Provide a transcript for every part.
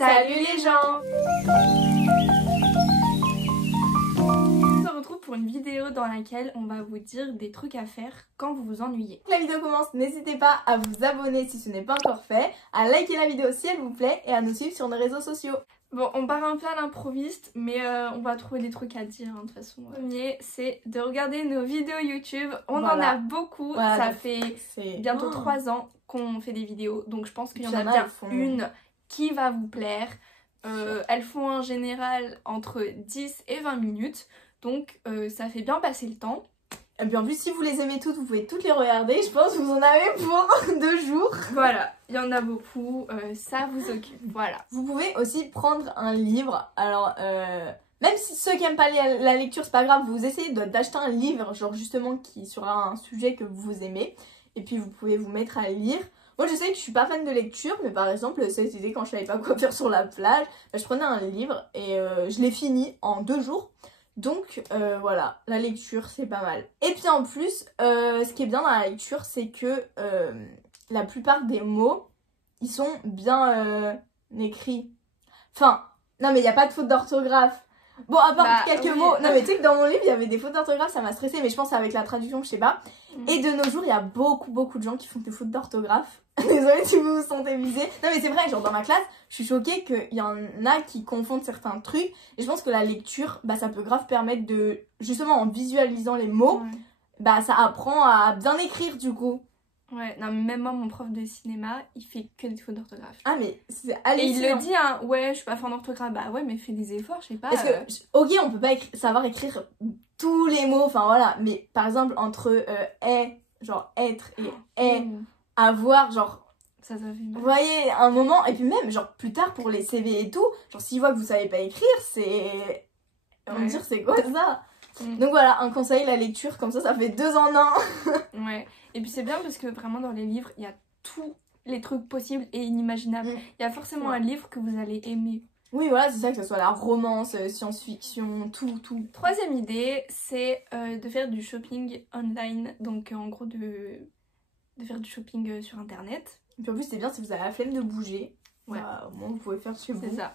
Salut les gens! On se retrouve pour une vidéo dans laquelle on va vous dire des trucs à faire quand vous vous ennuyez. La vidéo commence, n'hésitez pas à vous abonner si ce n'est pas encore fait, à liker la vidéo si elle vous plaît et à nous suivre sur nos réseaux sociaux. Bon, on part un peu à l'improviste, mais on va trouver des trucs à dire hein, de toute façon. Le premier, c'est de regarder nos vidéos YouTube. On en a beaucoup, ça fait bientôt 3 ans qu'on fait des vidéos, donc je pense qu'il y en a bien une qui va vous plaire. Elles font en général entre 10 et 20 minutes, donc ça fait bien passer le temps. Et puis en plus, si vous les aimez toutes, vous pouvez toutes les regarder. Je pense que vous en avez pour 2 jours. Voilà, il y en a beaucoup, ça vous occupe, voilà. Vous pouvez aussi prendre un livre. Alors, même si ceux qui n'aiment pas la lecture, c'est pas grave, vous essayez d'acheter un livre, genre justement, qui sera un sujet que vous aimez. Et puis vous pouvez vous mettre à lire. Moi je sais que je suis pas fan de lecture, mais par exemple cet été quand je savais pas quoi faire sur la plage, je prenais un livre et je l'ai fini en 2 jours. Donc voilà, la lecture c'est pas mal. Et puis en plus, ce qui est bien dans la lecture, c'est que la plupart des mots, ils sont bien écrits. Enfin, non mais il n'y a pas de faute d'orthographe. Bon, à part quelques mots. Non mais tu sais que dans mon livre, il y avait des fautes d'orthographe, ça m'a stressée, mais je pense avec la traduction, je sais pas. Et de nos jours, il y a beaucoup de gens qui font des fautes d'orthographe. Désolée si vous vous sentez visés. Non mais c'est vrai, genre dans ma classe, je suis choquée qu'il y en a qui confondent certains trucs. Et je pense que la lecture, ça peut grave permettre de, justement en visualisant les mots, ça apprend à bien écrire du coup. Ouais, non mais même moi, mon prof de cinéma, il fait que des fautes d'orthographe. Ah mais c'est hallucinant. Et il le dit, hein, ouais, je suis pas fan d'orthographe. Bah ouais, mais fais des efforts, je sais pas. Parce que, ok, on peut pas savoir écrire tous les mots, enfin voilà. Mais par exemple, entre est, genre être, et est, avoir, genre... Ça fait mal. Vous voyez, un moment, et puis même, genre plus tard pour les CV et tout, genre s'ils voient que vous savez pas écrire, c'est... On va dire, c'est quoi ça? Donc voilà, un conseil, la lecture, comme ça fait 2 en 1. Ouais, et puis c'est bien parce que vraiment dans les livres, il y a tous les trucs possibles et inimaginables. Il y a forcément un livre que vous allez aimer. Oui, voilà, c'est ça, que ce soit la romance, science-fiction, tout. Troisième idée, c'est de faire du shopping online, donc en gros de faire du shopping sur internet. Et puis en plus, c'est bien si vous avez la flemme de bouger. Ouais. Au moins, vous pouvez faire chez vous. C'est ça.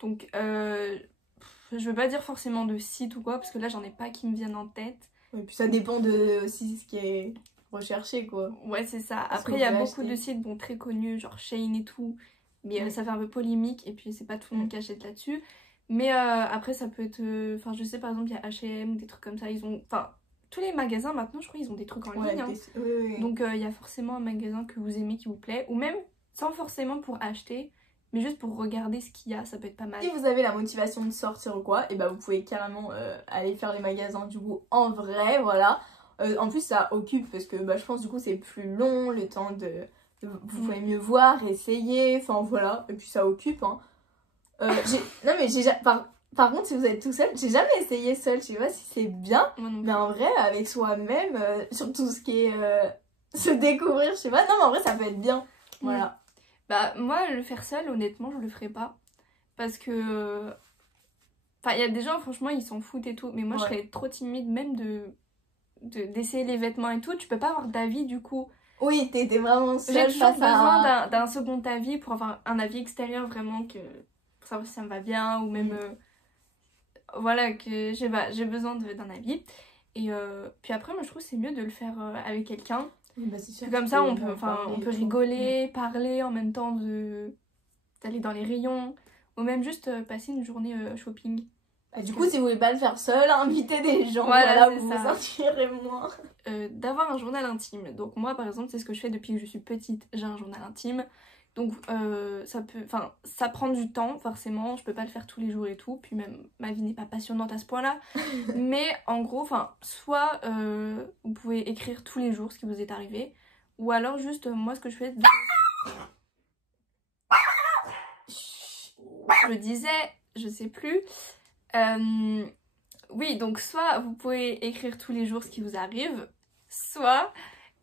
Donc, je veux pas dire forcément de site ou quoi, parce que là, j'en ai pas qui me viennent en tête. Et puis ça dépend de aussi ce qui est recherché, quoi. Ouais, c'est ça. Après, il y a beaucoup de sites très connus, genre Shein et tout. Mais ça fait un peu polémique, et puis c'est pas tout le monde qui achète là-dessus. Mais après, ça peut être... Enfin, je sais, par exemple, il y a H&M, des trucs comme ça. Ils ont... Enfin, tous les magasins, maintenant, je crois, ils ont des trucs en ligne. Hein. Oui. Donc, il y a forcément un magasin que vous aimez, qui vous plaît. Ou même, sans forcément pour acheter, mais juste pour regarder ce qu'il y a, ça peut être pas mal. Si vous avez la motivation de sortir ou quoi, et vous pouvez carrément aller faire les magasins du coup en vrai, voilà. En plus ça occupe parce que je pense du coup c'est plus long, le temps de vous pouvez mieux voir, essayer, enfin voilà, et puis ça occupe hein. Non mais par contre si vous êtes tout seul, j'ai jamais essayé seul, je sais pas si c'est bien, mais en vrai avec soi-même, sur tout ce qui est se découvrir, je sais pas, non mais en vrai ça peut être bien, voilà. Moi, le faire seul, honnêtement, je le ferai pas. Parce que... Enfin, il y a des gens, franchement, ils s'en foutent et tout. Mais moi, je serais trop timide même d'essayer les vêtements et tout. Tu peux pas avoir d'avis, du coup. Oui, t'es vraiment seule. J'ai toujours besoin d'un second avis pour avoir un avis extérieur, vraiment, pour savoir si ça me va bien. Ou même... voilà, que j'ai besoin d'un avis. Et puis après, moi, je trouve que c'est mieux de le faire avec quelqu'un. C'est sûr, comme ça on peut rigoler, parler en même temps d'aller dans les rayons ou même juste passer une journée shopping. Du coup si vous voulez pas le faire seul, invitez des gens, voilà vous vous sentirez moins. D'avoir un journal intime. Donc moi par exemple c'est ce que je fais depuis que je suis petite, j'ai un journal intime. Donc ça prend du temps forcément, je peux pas le faire tous les jours et tout, puis même ma vie n'est pas passionnante à ce point là. Mais en gros, soit vous pouvez écrire tous les jours ce qui vous est arrivé, ou alors juste moi ce que je fais... Je disais, je sais plus. Oui, donc soit vous pouvez écrire tous les jours ce qui vous arrive, soit...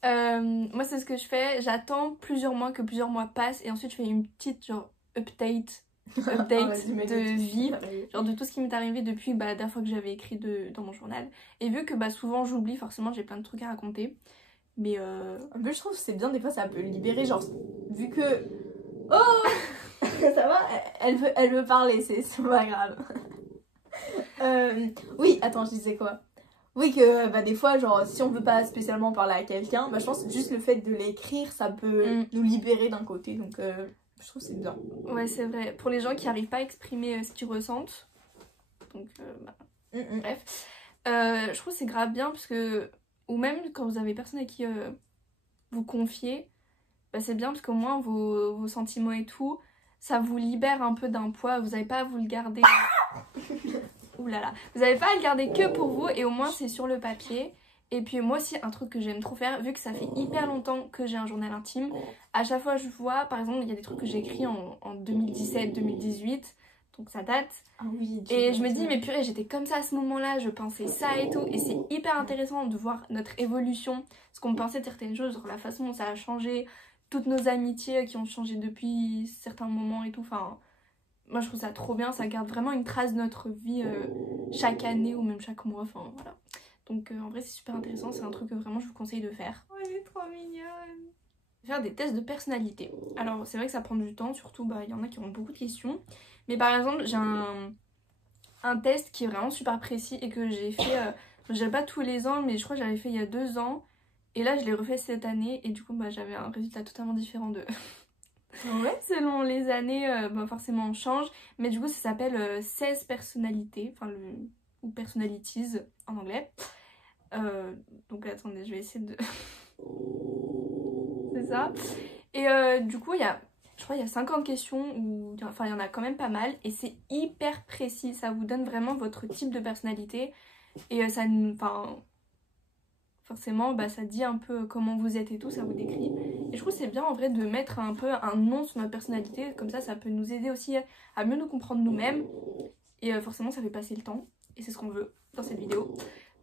moi c'est ce que je fais, j'attends plusieurs mois que plusieurs mois passent et ensuite je fais une petite genre update de vie, genre de tout ce qui m'est arrivé depuis la dernière fois que j'avais écrit dans mon journal. Et vu que souvent j'oublie, forcément j'ai plein de trucs à raconter. Mais un peu je trouve que c'est bien, des fois ça peut libérer, genre vu que... Oh Ça va, elle veut parler, c'est pas grave. Oui, attends, je disais quoi? Oui, que bah, des fois, genre, si on veut pas spécialement parler à quelqu'un, bah, je pense que juste le fait de l'écrire, ça peut nous libérer d'un côté. Donc, je trouve que c'est bien. Ouais, c'est vrai. Pour les gens qui n'arrivent pas à exprimer ce qu'ils ressentent. Donc, bref. Je trouve que c'est grave bien parce que... Ou même quand vous avez personne à qui vous confier, bah, c'est bien parce qu'au moins vos sentiments et tout, ça vous libère un peu d'un poids. Vous n'avez pas à vous le garder... Ouh là là. Vous n'avez pas à le garder que pour vous et au moins c'est sur le papier. Et puis moi aussi, un truc que j'aime trop faire, vu que ça fait hyper longtemps que j'ai un journal intime, à chaque fois je vois, par exemple, il y a des trucs que j'ai écrits en 2017-2018, donc ça date. Ah oui, et je me dis, mais purée, j'étais comme ça à ce moment-là, je pensais ça et tout. Et c'est hyper intéressant de voir notre évolution, ce qu'on pensait de certaines choses, genre la façon dont ça a changé, toutes nos amitiés qui ont changé depuis certains moments et tout, enfin... Moi je trouve ça trop bien, ça garde vraiment une trace de notre vie chaque année ou même chaque mois, enfin voilà. Donc en vrai c'est super intéressant, c'est un truc que vraiment je vous conseille de faire. Oh, elle est trop mignonne. Faire des tests de personnalité. Alors c'est vrai que ça prend du temps, surtout bah il y en a qui ont beaucoup de questions. Mais par exemple j'ai un test qui est vraiment super précis et que j'ai fait, je dirais pas tous les ans mais je crois que j'avais fait il y a 2 ans. Et là je l'ai refait cette année et du coup bah j'avais un résultat totalement différent de... Ouais. Selon les années, bah forcément on change, mais du coup ça s'appelle 16 personnalités, enfin ou personalities en anglais. Donc attendez, je vais essayer de... C'est ça. Et du coup je crois qu'il y a 50 questions, ou enfin il y en a quand même pas mal, et c'est hyper précis, ça vous donne vraiment votre type de personnalité, et ça nous... Enfin, forcément, bah, ça dit un peu comment vous êtes et tout, ça vous décrit. Et je trouve que c'est bien en vrai de mettre un peu un nom sur notre personnalité, comme ça peut nous aider aussi à mieux nous comprendre nous-mêmes. Et forcément ça fait passer le temps, et c'est ce qu'on veut dans cette vidéo.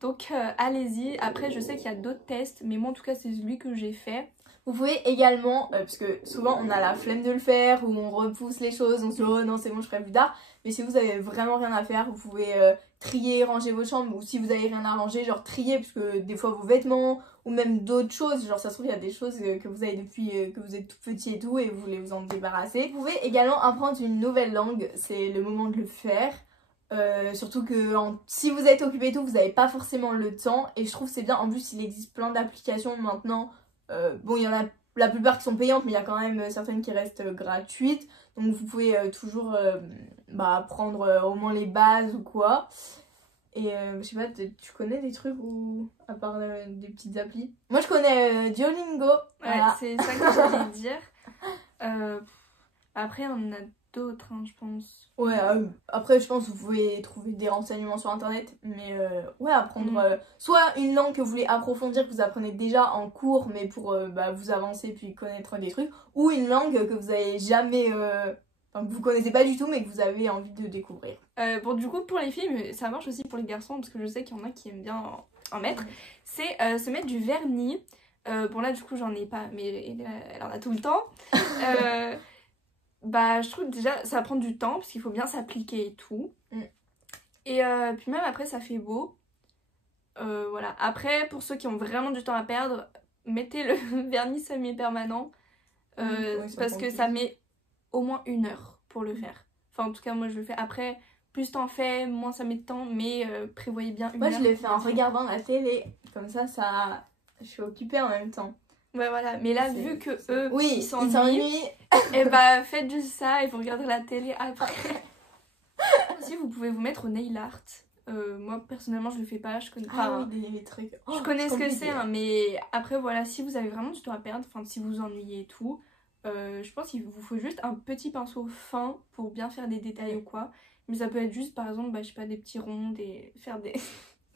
Donc allez-y, après je sais qu'il y a d'autres tests, mais moi en tout cas c'est celui que j'ai fait. Vous pouvez également, parce que souvent on a la flemme de le faire, ou on repousse les choses, on se dit oh non c'est bon je ferai plus tard. Mais si vous avez vraiment rien à faire, vous pouvez trier, ranger votre chambre, ou si vous avez rien à ranger, genre trier, parce que des fois vos vêtements, ou même d'autres choses, genre ça se trouve il y a des choses que vous avez depuis que vous êtes tout petit et tout, et vous voulez vous en débarrasser. Vous pouvez également apprendre une nouvelle langue, c'est le moment de le faire. Surtout que si vous êtes occupé et tout, vous n'avez pas forcément le temps, et je trouve c'est bien. En plus il existe plein d'applications maintenant. Bon, il y en a la plupart qui sont payantes, mais il y a quand même certaines qui restent gratuites. Donc vous pouvez toujours apprendre au moins les bases ou quoi. Et je sais pas, tu connais des trucs ou à part des petites applis? Moi je connais Duolingo. Ouais, voilà. C'est ça que j'allais dire. Après on a d'autres, hein, je pense. Ouais, après je pense que vous pouvez trouver des renseignements sur internet, mais ouais, apprendre soit une langue que vous voulez approfondir, que vous apprenez déjà en cours, mais pour vous avancer puis connaître des trucs, ou une langue que vous avez jamais, que vous connaissez pas du tout, mais que vous avez envie de découvrir. Bon, du coup, pour les filles, mais ça marche aussi pour les garçons, parce que je sais qu'il y en a qui aiment bien en mettre, c'est se mettre du vernis. Bon, là, du coup, j'en ai pas, mais elle en a tout le temps. Bah je trouve déjà ça va prendre du temps parce qu'il faut bien s'appliquer et tout. Et puis même après ça fait beau. Voilà. Après pour ceux qui ont vraiment du temps à perdre, mettez le vernis semi-permanent. Parce que ça met au moins 1 heure pour le faire. Enfin en tout cas moi je le fais. Après plus t'en fais, moins ça met de temps, mais prévoyez bien 1 heure. Moi je l'ai fait en regardant la télé. Comme ça je suis occupée en même temps. Ouais voilà, mais là vu que eux ils s'ennuient, et bah faites juste ça et vous regardez la télé après. Aussi vous pouvez vous mettre au nail art. Moi personnellement je le fais pas, je connais pas. Des trucs. Je connais ce que c'est, hein, mais après voilà, si vous avez vraiment du temps à perdre, enfin si vous vous ennuyez et tout, je pense qu'il vous faut juste un petit pinceau fin pour bien faire des détails ou quoi. Mais ça peut être juste par exemple, je sais pas, des petits ronds, faire des...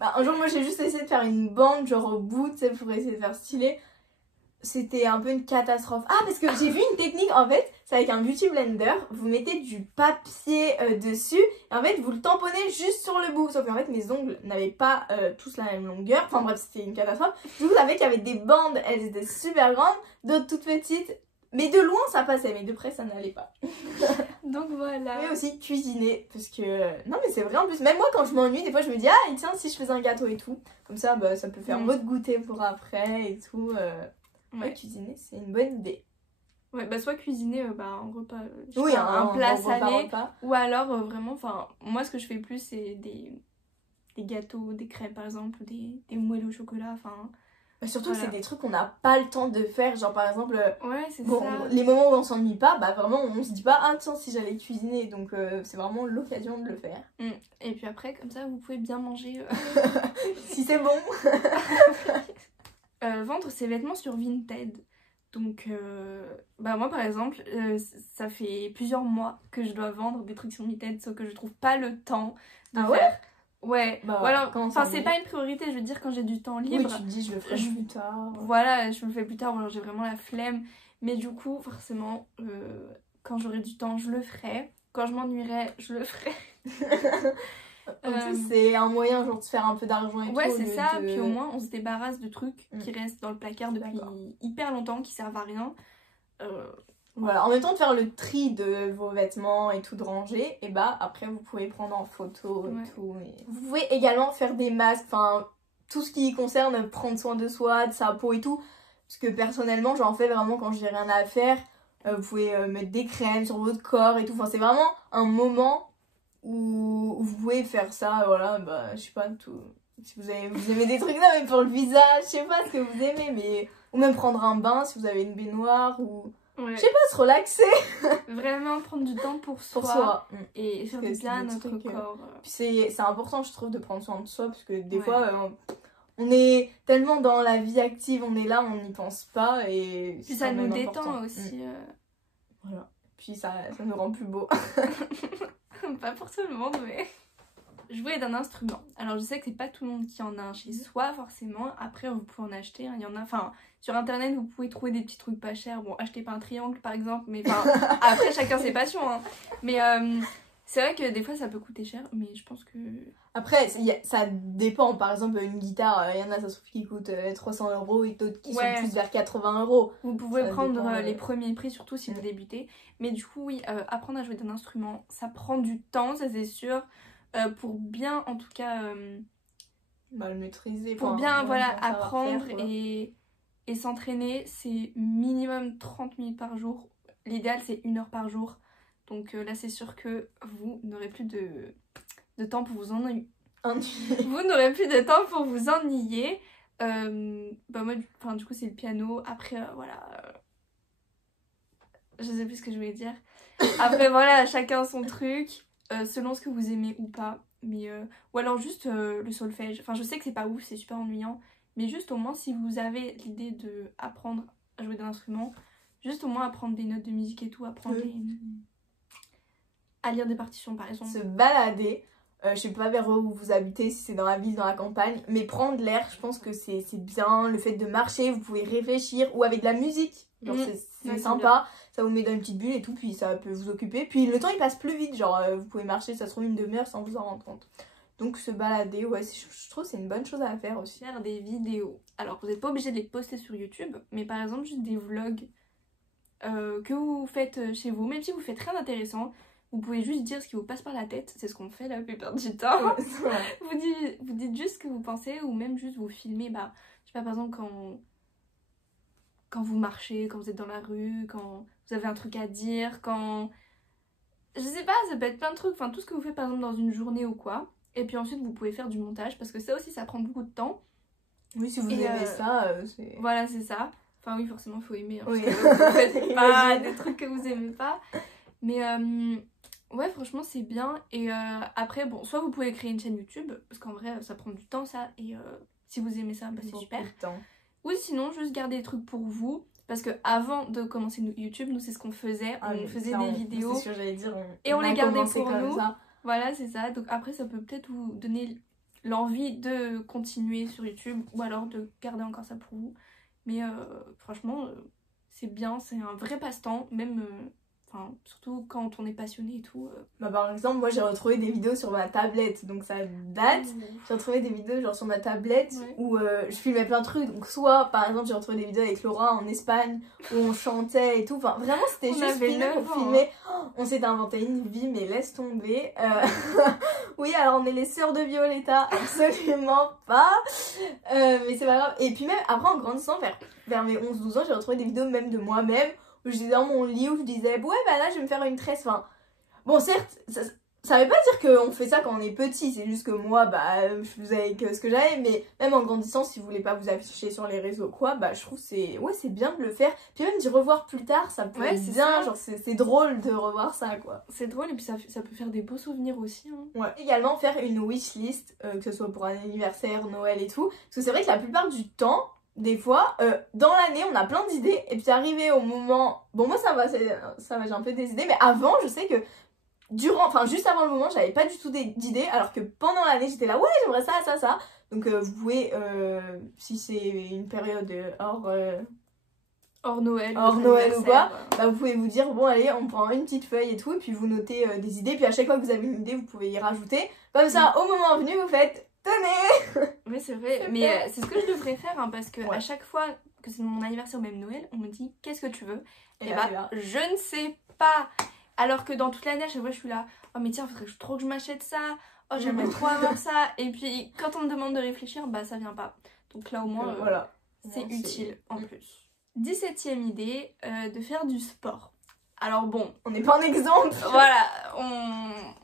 un jour moi j'ai juste essayé de faire une bande genre au bout, tu sais, pour essayer de faire stylé. C'était un peu une catastrophe. Ah, parce que j'ai vu une technique, en fait, c'est avec un beauty blender, vous mettez du papier dessus, et en fait, vous le tamponnez juste sur le bout. Sauf qu'en fait, mes ongles n'avaient pas tous la même longueur. Enfin bref, c'était une catastrophe. Du coup, vous savez qu'il y avait des bandes, elles étaient super grandes, d'autres toutes petites. Mais de loin, ça passait, mais de près, ça n'allait pas. Donc voilà. Mais aussi cuisiner, parce que... non, mais c'est vrai, en plus, même moi, quand je m'ennuie, des fois, je me dis, ah, tiens, si je faisais un gâteau et tout. Comme ça, ça peut faire votre goûter pour après et tout. Ouais, cuisiner, c'est une bonne idée. Ouais, bah soit cuisiner un repas, oui, un plat salé, repas. Ou alors vraiment, enfin, moi ce que je fais plus c'est des gâteaux, des crêpes par exemple, des moelleux au chocolat, enfin... Bah surtout que c'est des trucs qu'on n'a pas le temps de faire, genre par exemple, ouais, c'est bon, ça. Les moments où on s'ennuie pas, bah vraiment on se dit pas, ah tiens si j'allais cuisiner, donc c'est vraiment l'occasion de le faire. Et puis après, comme ça, vous pouvez bien manger. Si c'est bon. Vendre ses vêtements sur Vinted. Donc, moi par exemple, ça fait plusieurs mois que je dois vendre des trucs sur Vinted, sauf que je trouve pas le temps de faire. Ouais, bah, voilà, enfin c'est pas une priorité, je veux dire quand j'ai du temps libre. Oui, tu te dis je le ferai plus tard. Voilà, je me le fais plus tard, ou alors j'ai vraiment la flemme. Mais du coup, forcément, quand j'aurai du temps, je le ferai. Quand je m'ennuierai, je le ferai. En plus, c'est un moyen genre de se faire un peu d'argent et tout. Ouais, c'est ça, puis au moins on se débarrasse de trucs qui restent dans le placard depuis hyper longtemps, qui servent à rien. Voilà, en même temps de faire le tri de vos vêtements et tout, de ranger, et bah après vous pouvez prendre en photo et tout. Et... Vous pouvez également faire des masques, enfin tout ce qui concerne prendre soin de soi, de sa peau et tout. Parce que personnellement j'en fais vraiment quand j'ai rien à faire. Vous pouvez mettre des crèmes sur votre corps et tout. Enfin c'est vraiment un moment où vous pouvez faire ça, voilà, bah je sais pas, tout. Si vous aimez des trucs là, mais pour le visage, je sais pas ce que vous aimez, mais... Ou même prendre un bain si vous avez une baignoire ou... Ouais. Je sais pas, se relaxer. Vraiment prendre du temps pour soi. Et faire du bien à notre corps. Puis c'est important, je trouve, de prendre soin de soi. Parce que des fois, on est tellement dans la vie active, on est là, on n'y pense pas. Et puis ça nous détend aussi. Voilà. Puis ça nous rend plus beaux. Pas pour tout le monde, mais... Jouer d'un instrument. Alors je sais que c'est pas tout le monde qui en a un chez soi forcément. Après vous pouvez en acheter. Il y en a. Enfin sur internet vous pouvez trouver des petits trucs pas chers. Bon achetez pas un triangle par exemple. Mais après chacun ses passions. Hein. Mais c'est vrai que des fois ça peut coûter cher. Mais je pense que... Après ça dépend. Par exemple une guitare, il y en a ça se trouve qui coûte 300 € et d'autres qui sont plus vers 80 €. Vous pouvez prendre les premiers prix surtout si vous débutez. Mais du coup oui, apprendre à jouer d'un instrument ça prend du temps, ça c'est sûr. Pour bien en tout cas le maîtriser, pour bien apprendre et s'entraîner, c'est minimum 30 minutes par jour. L'idéal c'est 1 heure par jour, donc là c'est sûr que vous n'aurez plus de temps pour vous ennuyer. Vous n'aurez plus de temps pour vous ennuyer. Moi du coup c'est le piano. Après je sais plus ce que je voulais dire. Après voilà, chacun son truc. Selon ce que vous aimez ou pas, mais ou alors juste le solfège. Enfin je sais que c'est pas ouf, c'est super ennuyant, mais juste au moins si vous avez l'idée de apprendre à jouer d'un instrument, juste au moins apprendre des notes de musique et tout, apprendre à lire des partitions par exemple. Se balader, je sais pas vers où vous habitez, si c'est dans la ville, dans la campagne, mais prendre l'air, je pense que c'est bien. Le fait de marcher, vous pouvez réfléchir, ou avec de la musique, genre c'est sympa. Ça vous met dans une petite bulle et tout, puis ça peut vous occuper. Puis le temps il passe plus vite, genre vous pouvez marcher, ça se trouve 1 demi-heure sans vous en rendre compte. Donc se balader, je trouve que c'est une bonne chose à faire aussi. Faire des vidéos. Alors vous n'êtes pas obligé de les poster sur YouTube, mais par exemple juste des vlogs que vous faites chez vous, même si vous faites rien d'intéressant, vous pouvez juste dire ce qui vous passe par la tête, c'est ce qu'on fait la plupart du temps. Vous dites juste ce que vous pensez, ou même juste vous filmer, je sais pas, par exemple quand vous marchez, quand vous êtes dans la rue, quand vous avez un truc à dire, quand... Je sais pas, ça peut être plein de trucs, enfin tout ce que vous faites par exemple dans une journée ou quoi. Et puis ensuite vous pouvez faire du montage, parce que ça aussi ça prend beaucoup de temps. Oui, si vous aimez ça, c'est... Voilà, c'est ça. Enfin oui, forcément il faut aimer, hein, parce que vous faites pas des trucs que vous aimez pas. Mais ouais, franchement c'est bien. Et après, bon, soit vous pouvez créer une chaîne YouTube, parce qu'en vrai ça prend du temps ça, et si vous aimez ça, c'est super. Ou sinon juste garder des trucs pour vous, parce que avant de commencer YouTube, nous c'est ce qu'on faisait, on faisait des vidéos, c'est sûr, j'allais dire, et on les gardait pour nous. Voilà, c'est ça. Donc après ça peut peut-être vous donner l'envie de continuer sur YouTube, ou alors de garder encore ça pour vous. Mais franchement c'est bien, c'est un vrai passe-temps, même enfin, surtout quand on est passionné et tout. Par exemple, moi j'ai retrouvé des vidéos sur ma tablette, donc ça date. J'ai retrouvé des vidéos genre sur ma tablette où je filmais plein de trucs. Donc soit par exemple j'ai retrouvé des vidéos avec Laura en Espagne où on chantait et tout. Enfin vraiment c'était juste filmé pour filmer. On s'est inventé une vie mais laisse tomber. Oui, alors on est les sœurs de Violetta, absolument pas. Mais c'est pas grave. Et puis même après en grandissant vers mes 11-12 ans, j'ai retrouvé des vidéos même de moi-même où j'étais dans mon lit, où je disais ouais bah là je vais me faire une tresse, enfin bon certes ça veut pas dire qu'on fait ça quand on est petit, c'est juste que moi bah je faisais avec ce que j'avais, mais même en grandissant, si vous voulez pas vous afficher sur les réseaux quoi, bah je trouve c'est bien de le faire, puis même d'y revoir plus tard, ça peut être bien, genre c'est drôle de revoir ça quoi. C'est drôle et puis ça peut faire des beaux souvenirs aussi hein. Ouais. Également faire une wishlist, que ce soit pour un anniversaire, Noël et tout, parce que c'est vrai que la plupart du temps, des fois, dans l'année on a plein d'idées, et puis arrivé au moment, bon moi ça va j'ai un peu des idées, mais avant je sais que juste avant le moment, j'avais pas du tout d'idées, alors que pendant l'année, j'étais là, ouais, j'aimerais ça, ça, ça. Donc, vous pouvez, si c'est une période hors Noël ou quoi, bah, vous pouvez vous dire, bon, allez, on prend une petite feuille et tout, et puis vous notez des idées, puis à chaque fois que vous avez une idée, vous pouvez y rajouter. Comme ça, au moment venu, vous faites, tenez. Oui, c'est vrai, mais c'est ce que je devrais faire, hein, parce que à chaque fois que c'est mon anniversaire ou même Noël, on me dit, qu'est-ce que tu veux? Et bah, je ne sais pas. Alors que dans toute l'année, à chaque fois, je suis là, oh mais tiens, faudrait trop que je m'achète ça, oh j'aimerais trop avoir ça. Et puis quand on me demande de réfléchir, bah ça vient pas. Donc là au moins, voilà. C'est utile en plus. 17e idée, de faire du sport. Alors bon, on n'est pas un exemple. Voilà,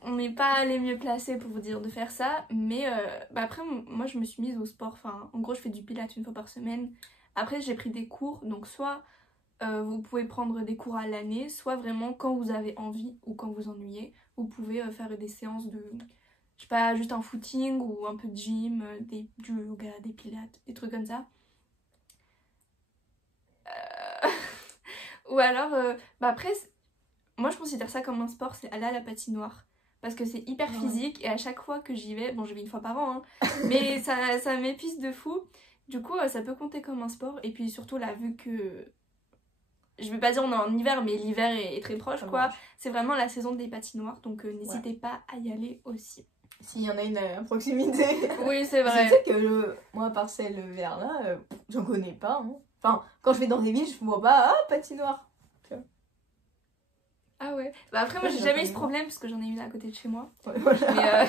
on n'est pas les mieux placés pour vous dire de faire ça. Mais bah après, moi je me suis mise au sport. Enfin, en gros, je fais du pilates une fois par semaine. Après, j'ai pris des cours, donc soit... vous pouvez prendre des cours à l'année, soit vraiment quand vous avez envie ou quand vous ennuyez, vous pouvez faire des séances de, je sais pas, juste un footing ou un peu de gym, du yoga, des pilates, des trucs comme ça. Ou alors, bah après, moi je considère ça comme un sport, c'est aller à la patinoire. Parce que c'est hyper physique et à chaque fois que j'y vais, bon j'y vais une fois par an, hein, mais ça m'épuise de fou. Du coup, ça peut compter comme un sport. Et puis surtout là, vu que... Je vais pas dire on est en hiver, mais l'hiver est très proche quoi. C'est vraiment la saison des patinoires, donc n'hésitez pas à y aller aussi. S'il y en a une à proximité. Oui, c'est vrai. Je sais que moi, par celle vers là, j'en connais pas. Hein. Enfin, quand je vais dans des villes, je vois pas, patinoire. Ah ouais. Bah après, moi j'ai jamais eu ce problème parce que j'en ai une à côté de chez moi. Ouais, voilà.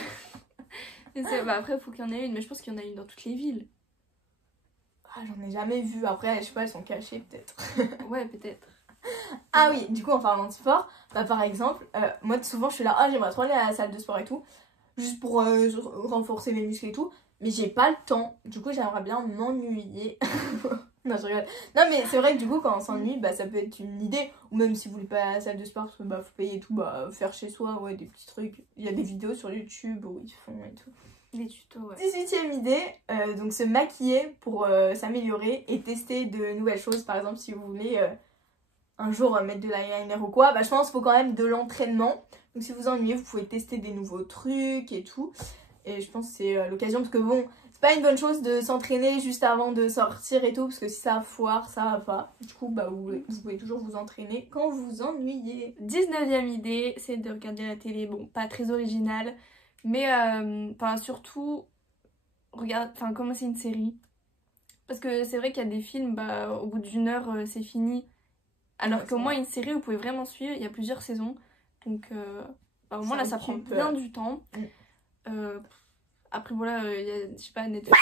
Mais bah, après, il faut qu'il y en ait une, mais je pense qu'il y en a une dans toutes les villes. Ah, j'en ai jamais vu. Après, je sais pas, elles sont cachées peut-être. Ouais, peut-être. Ah oui, du coup, en parlant de sport, bah, par exemple, moi souvent je suis là, j'aimerais trop aller à la salle de sport et tout, juste pour renforcer mes muscles et tout, mais j'ai pas le temps. Du coup, j'aimerais bien m'ennuyer. Non, je rigole. Non, mais c'est vrai que du coup, quand on s'ennuie, bah, ça peut être une idée. Ou même si vous voulez pas aller à la salle de sport, parce que bah, faut payer et tout, bah, faire chez soi, ouais, des petits trucs. Il y a des vidéos sur YouTube où ils font et tout. Des tutos, ouais. 18e idée, donc se maquiller pour s'améliorer et tester de nouvelles choses. Par exemple, si vous voulez un jour mettre de l'eyeliner ou quoi, bah je pense qu'il faut quand même de l'entraînement. Donc si vous ennuyez, vous pouvez tester des nouveaux trucs et tout. Et je pense que c'est l'occasion, parce que bon, c'est pas une bonne chose de s'entraîner juste avant de sortir et tout, parce que si ça foire, ça va pas. Du coup, bah vous pouvez toujours vous entraîner quand vous ennuyez. 19e idée, c'est de regarder la télé. Bon, pas très original, mais surtout, commencer une série. Parce que c'est vrai qu'il y a des films, bah, au bout d'une heure, c'est fini. Alors qu'au moins, une série, vous pouvez vraiment suivre. Il y a plusieurs saisons. Donc, au moins, là, ça prend bien du temps. Après, voilà, il y a, je sais pas, Netflix.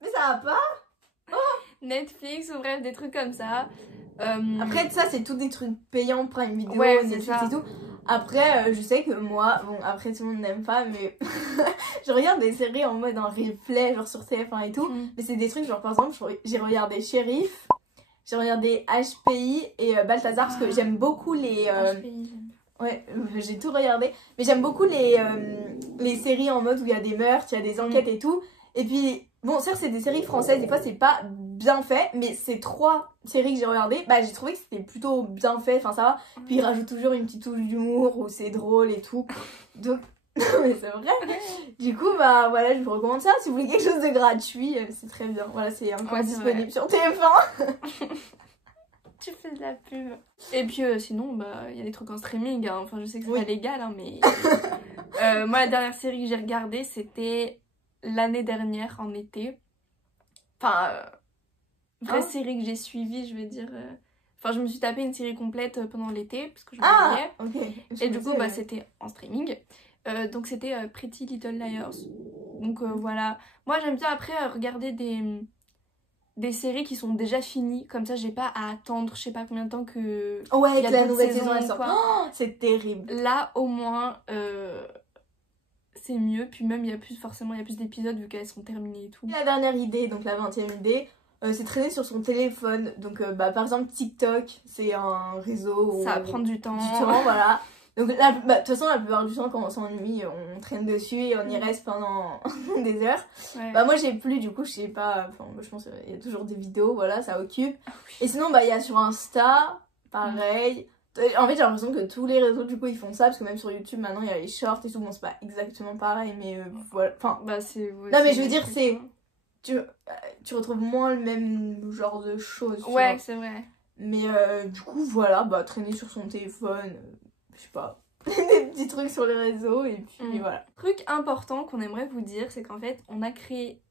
Mais ça va pas? Netflix ou bref, des trucs comme ça. Après, ça, c'est tout des trucs payants, Prime Video, ouais, Netflix et tout. Après, je sais que moi, bon, après tout le monde n'aime pas, mais je regarde des séries en mode en replay, genre sur TF1 et tout. Mais c'est des trucs, genre par exemple, j'ai regardé Shérif, j'ai regardé HPI et Balthazar, parce que j'aime beaucoup les... HPI. Ouais, j'ai tout regardé. Mais j'aime beaucoup les séries en mode où il y a des meurtres, il y a des enquêtes et tout. Et puis, bon, certes, c'est des séries françaises, des fois, c'est pas bien fait, mais ces 3 séries que j'ai regardées, bah, j'ai trouvé que c'était plutôt bien fait, enfin, ça va. Puis, ils rajoutent toujours une petite touche d'humour où c'est drôle et tout. Donc, mais c'est vrai. Du coup, bah, voilà, je vous recommande ça. Si vous voulez quelque chose de gratuit, c'est très bien. Voilà, c'est encore disponible sur TF1. Tu fais de la pub. Et puis sinon, bah, il y a des trucs en streaming, hein. Enfin, je sais que c'est pas légal, hein, mais... moi, la dernière série que j'ai regardée, c'était l'année dernière, en été. Enfin, vraie série que j'ai suivie, je veux dire... Enfin, je me suis tapé une série complète pendant l'été, parce que je m'ennuyais. Ok. Et du coup, bah, c'était en streaming. Donc, c'était Pretty Little Liars. Donc, voilà. Moi, j'aime bien, après, regarder des des séries qui sont déjà finies, comme ça j'ai pas à attendre je sais pas combien de temps que ouais, que la nouvelle saison elle sort. Oh, c'est terrible. Là au moins c'est mieux, puis même il y a plus d'épisodes vu qu'elles sont terminées et tout. La dernière idée, donc la 20e idée, c'est traîner sur son téléphone. Donc par exemple TikTok, c'est un réseau où ça va prendre du temps. Voilà. Donc là, de toute façon, la plupart du temps, quand on s'ennuie, on traîne dessus et on y reste pendant des heures. Ouais. Moi, j'ai plus, du coup, je sais pas. Enfin, je pense qu'il y a toujours des vidéos, voilà, ça occupe. Et sinon, il y a sur Insta, pareil. En fait, j'ai l'impression que tous les réseaux, du coup, ils font ça. Parce que même sur YouTube, maintenant, il y a les shorts et tout. Bon, c'est pas exactement pareil, mais voilà. Enfin, c'est. Ouais, non, mais je veux dire, c'est. Tu retrouves moins le même genre de choses. Ouais, c'est vrai. Mais du coup, voilà, traîner sur son téléphone. Je sais pas, des petits trucs sur les réseaux et puis voilà. Truc important qu'on aimerait vous dire, c'est qu'en fait on a créé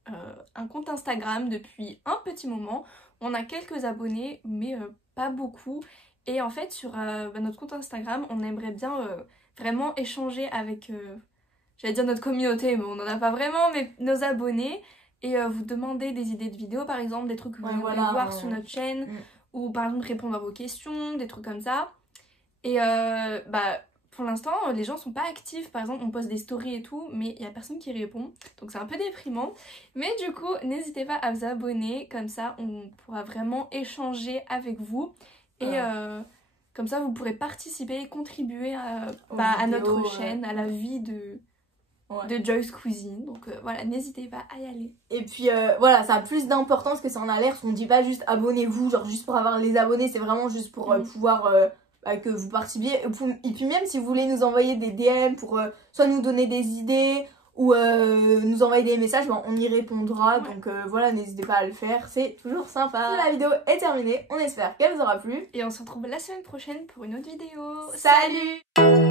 un compte Instagram depuis un petit moment. On a quelques abonnés mais pas beaucoup. Et en fait sur notre compte Instagram on aimerait bien vraiment échanger avec, j'allais dire notre communauté mais on n'en a pas vraiment, mais nos abonnés. Et vous demander des idées de vidéos par exemple, des trucs que vous voulez voir sur notre chaîne. Ou par exemple répondre à vos questions, des trucs comme ça. Et pour l'instant les gens sont pas actifs, par exemple on poste des stories et tout mais il y a personne qui répond, donc c'est un peu déprimant. Mais du coup n'hésitez pas à vous abonner, comme ça on pourra vraiment échanger avec vous et comme ça vous pourrez participer et contribuer à notre chaîne, à la vie de Joy's Cuisine. Donc voilà, n'hésitez pas à y aller. Et puis voilà, ça a plus d'importance que ça en a l'air. On dit pas juste abonnez-vous, genre juste pour avoir les abonnés, c'est vraiment juste pour pouvoir que vous participiez. Et puis même si vous voulez nous envoyer des DM pour soit nous donner des idées ou nous envoyer des messages, on y répondra. Donc voilà, n'hésitez pas à le faire, c'est toujours sympa. La vidéo est terminée, on espère qu'elle vous aura plu. Et on se retrouve la semaine prochaine pour une autre vidéo. Salut!